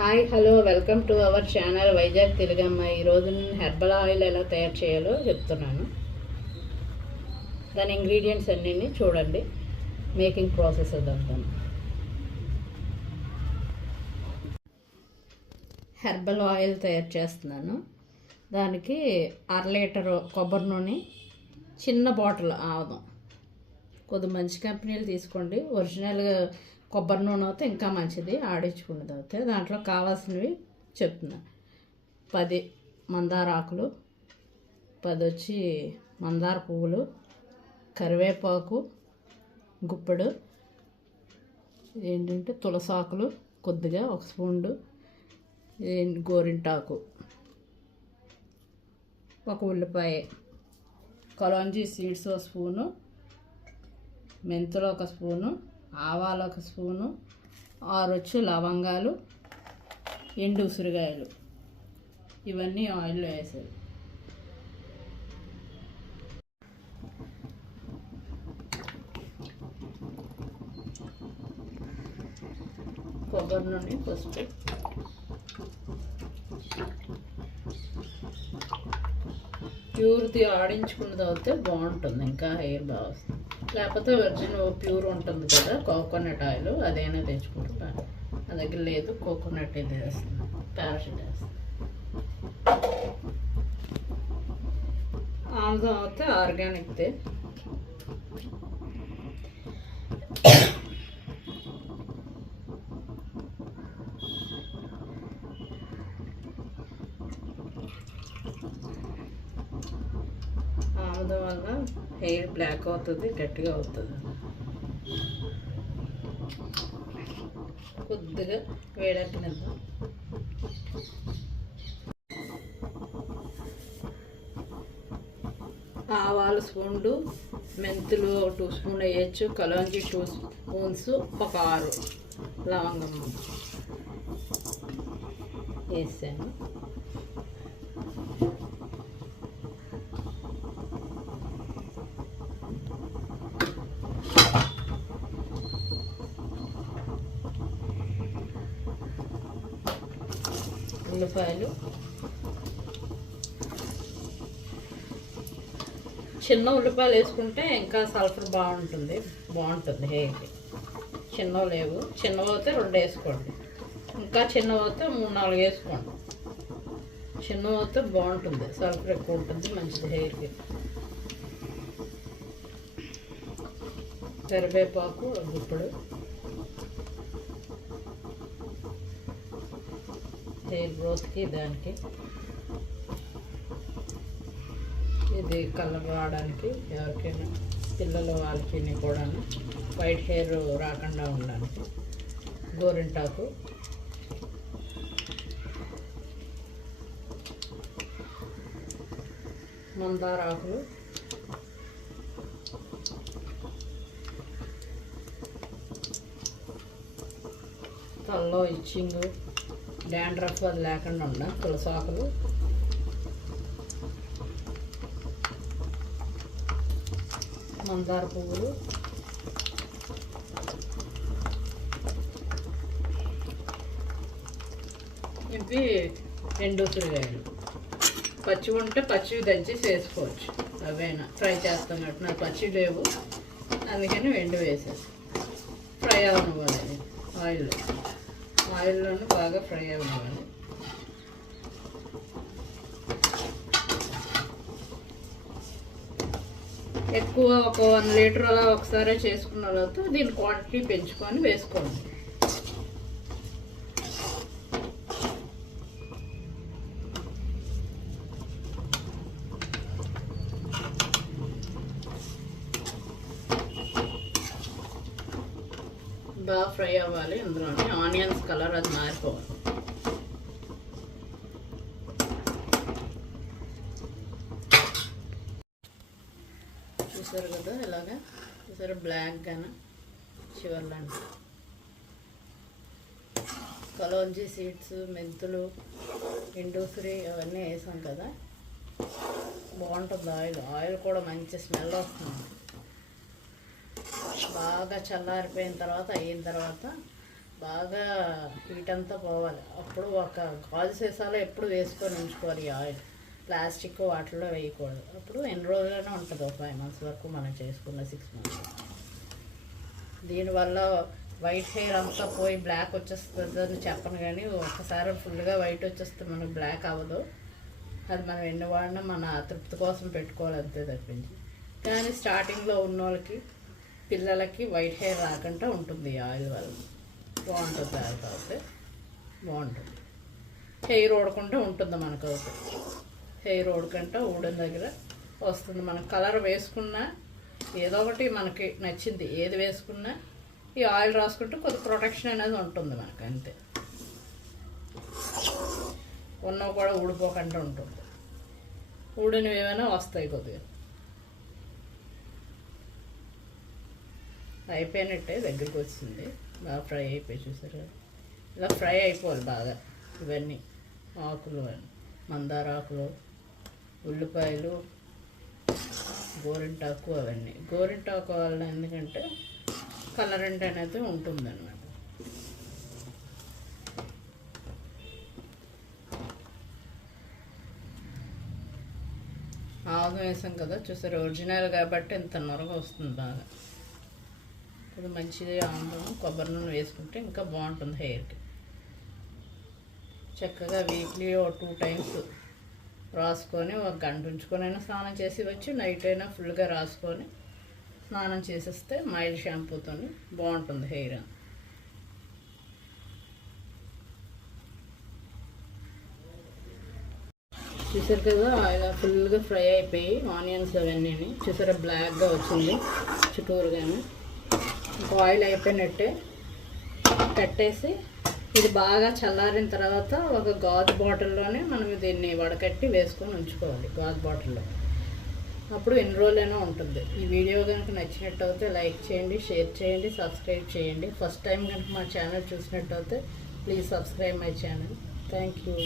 Hi hello welcome to our channel Vizag Telugamma. ఈరోజు నేను herbal oil ఎలా తయారు చేయాలో చెప్తున్నాను. దాని ఇంగ్రీడియంట్స్ అన్నీ చూడండి. మేకింగ్ ప్రాసెస్ అదంతా. హెర్బల్ ఆయిల్ తయారు చేస్తున్నాను. దానికి 1/2 లీటరు కొబ్బరి నూనె, చిన్న బాటిల్ ఆవదం. కొద్ది మంచి కంపెనీలు తీసుకోండి. ఒరిజినల్గా కొబ్బరి నూనె అయితే ఇంకా మంచిది, ఆడించుకున్నది అయితే. దాంట్లో కావాల్సినవి చెప్తున్నా. 10 మందార ఆకులు, 10 వచ్చి మందార పువ్వులు, కరివేపాకు గుప్పెడు, ఏంటంటే తులసాకులు కొద్దిగా 1 స్పూను, గోరింటాకు, 1 ఉల్లిపాయ, కలాంజీ సీడ్స్ 1 స్పూను, మెంతులు 1 స్పూను, ఆవాలు 1 స్పూను, 6 వచ్చి లవంగాలు, ఎండు ఉసిరికాయలు. ఇవన్నీ ఆయిల్లో వేసారు. కొబ్బరి నూనె ఫస్ట్ ప్యూర్ది ఆడించుకున్నది అయితే బాగుంటుంది, ఇంకా హెయిర్ బాగా వస్తుంది. లేకపోతే ఒరిజిన్ ప్యూర్ ఉంటుంది కదా కోకోనట్ ఆయిల్, అదైనా తెచ్చుకుంటా. నా దగ్గర లేదు, కోకోనట్ ఇది వేస్తుంది, ప్యారాషూట్ వేస్తుంది. ఆముదం అయితే ఆర్గానిక్దే. ఆముదం వల్ల హెయిర్ బ్లాక్ అవుతుంది, గట్టిగా అవుతుంది. కొద్దిగా వేడెక్కనిద్దాం. ఆవాలు స్పూన్లు, మెంతులు 2 స్పూన్లు వేయచ్చు, కలాంజీ 2 స్పూన్స్, 6 లవంగం వేసాను. ఉల్లిపాయలు, చిన్న ఉల్లిపాయలు వేసుకుంటే ఇంకా సల్ఫర్ బాగుంటుంది హెయిర్కి. చిన్నవి లేవు, చిన్నవి అయితే 2 వేసుకోండి, ఇంకా చిన్నవి అయితే 3-4 వేసుకోండి. చిన్నవి అయితే బాగుంటుంది, సల్ఫర్ ఎక్కువ ఉంటుంది, మంచిది హెయిర్కి. కరివేపాకు ఇప్పుడు హెయిర్ గ్రోత్కి దానికి. ఇది కలర్ రావడానికి, ఎవరికైనా పిల్లలు వాళ్ళకి కూడా వైట్ హెయిర్ రాకుండా ఉండడానికి. గోరింటాకు, మందార ఆకులు, తలలో ఇచ్చింగ్ డాండ్రఫ్ అది లేకుండా ఉన్న తులసాకులు, మందార పువ్వులు, ఇవి ఎండు ఉసిరికాయలు. పచ్చి ఉంటే పచ్చివి దంచేసి వేసుకోవచ్చు, అవైనా ఫ్రై చేస్తున్నట్టు. నాకు పచ్చి లేవు, అందుకని ఎండు వేసేసి ఫ్రై అవ్వనివ్వాలి. ఆయిల్లోనూ బాగా ఫ్రై అవ్వాలి. ఎక్కువ ఒక 1 లీటర్ అలా ఒకసారి చేసుకున్న తర్వాత దీని క్వాంటిటీ పెంచుకొని వేసుకోండి. బాగా ఫ్రై అవ్వాలి. ఇందులోనే ఆనియన్స్ కలర్ అది మారిపోవాలి. చూసారు కదా, ఇలాగా చూసారు, బ్లాక్గానే చివర్లాంటి. కలాంజీ సీడ్స్, మెంతులు, ఎండుసిరి అవన్నీ వేసాం కదా, బాగుంటుంది ఆయిల్ కూడా మంచి స్మెల్ వస్తుంది. బాగా చల్లారిపోయిన తర్వాత అయిన తర్వాత బాగా హీట్ అంతా పోవాలి. అప్పుడు ఒక గాజు సీసాలో ఎప్పుడు వేసుకొని ఉంచుకోవాలి ఈ ఆయిల్. ప్లాస్టిక్ వాటిల్లో వేయకూడదు. అప్పుడు ఎన్ని రోజులైనా ఉంటుంది, ఒక 5 months వరకు మనం చేసుకున్న 6 months. దీనివల్ల వైట్ హెయిర్ అంతా పోయి బ్లాక్ వచ్చేస్తుంది అని చెప్పను, కానీ ఒక్కసారి ఫుల్గా వైట్ వచ్చేస్తే మనకు బ్లాక్ అవ్వదు. అది మనం ఎన్ని వాడినా మన తృప్తి కోసం పెట్టుకోవాలి అంతే తప్పించి. కానీ స్టార్టింగ్లో ఉన్న వాళ్ళకి, పిల్లలకి వైట్ హెయిర్ రాకుండా ఉంటుంది ఈ ఆయిల్ వల్ల. బాగుంటుంది ఆయిల్ తాగితే, బాగుంటుంది. హెయిర్ ఊడకుండా ఉంటుంది మనకు. అవుతుంది హెయిర్ ఊడకుండా ఊడిన దగ్గర వస్తుంది. మనం కలర్ వేసుకున్నా ఏదో ఒకటి మనకి నచ్చింది ఏది వేసుకున్నా ఈ ఆయిల్ రాసుకుంటే కొద్ది ప్రొటెక్షన్ అనేది ఉంటుంది మనకు, అంతే. ఉన్నవి కూడా ఊడిపోకుండా ఉంటుంది. ఊడినవి ఏమైనా వస్తాయి కొద్దిగా. అయిపోయినట్టే, దగ్గరికి వచ్చింది. బాగా ఫ్రై అయిపోయి చూసారు. ఇలా ఫ్రై అయిపోవాలి బాగా. ఇవన్నీ ఆకులు, మందార ఆకులు, ఉల్లిపాయలు, గోరింటాకు, అవన్నీ. గోరింటాకు వల్ల ఎందుకంటే కలరెంట్ అనేది ఉంటుందన్నమాట. ఆవాదం వేసాం కదా చూసారు, ఒరిజినల్ కాబట్టి ఇంత నొరగ వస్తుంది బాగా. ఇప్పుడు మంచిది ఆవాదం, కొబ్బరి నూనె వేసుకుంటే ఇంకా బాగుంటుంది హెయిర్కి. చక్కగా వీక్లీ 2 times రాసుకొని 1 గంట ఉంచుకొని అయినా స్నానం చేసి వచ్చి, నైట్ అయినా ఫుల్గా రాసుకొని స్నానం చేసేస్తే మైల్డ్ షాంపూతో బాగుంటుంది హెయిర్. చూసారు కదా, ఇలా ఫుల్గా ఫ్రై అయిపోయి ఆనియన్స్ అవన్నీ చూసారా, బ్లాక్గా వచ్చింది చుట్టూరుగానే. ఇంకా ఆయిల్ అయిపోయినట్టే కట్టేసి, ఇది బాగా చల్లారిన తర్వాత ఒక గాజు బాటిల్లోనే మనం దీన్ని వడకట్టి వేసుకొని ఉంచుకోవాలి, గాజు బాటిల్లో. అప్పుడు ఎన్ని రోజులైనా ఉంటుంది. ఈ వీడియో కనుక నచ్చినట్టయితే లైక్ చేయండి, షేర్ చేయండి, సబ్స్క్రైబ్ చేయండి. ఫస్ట్ టైం కనుక మా ఛానల్ చూసినట్టయితే please subscribe my channel. Thank you.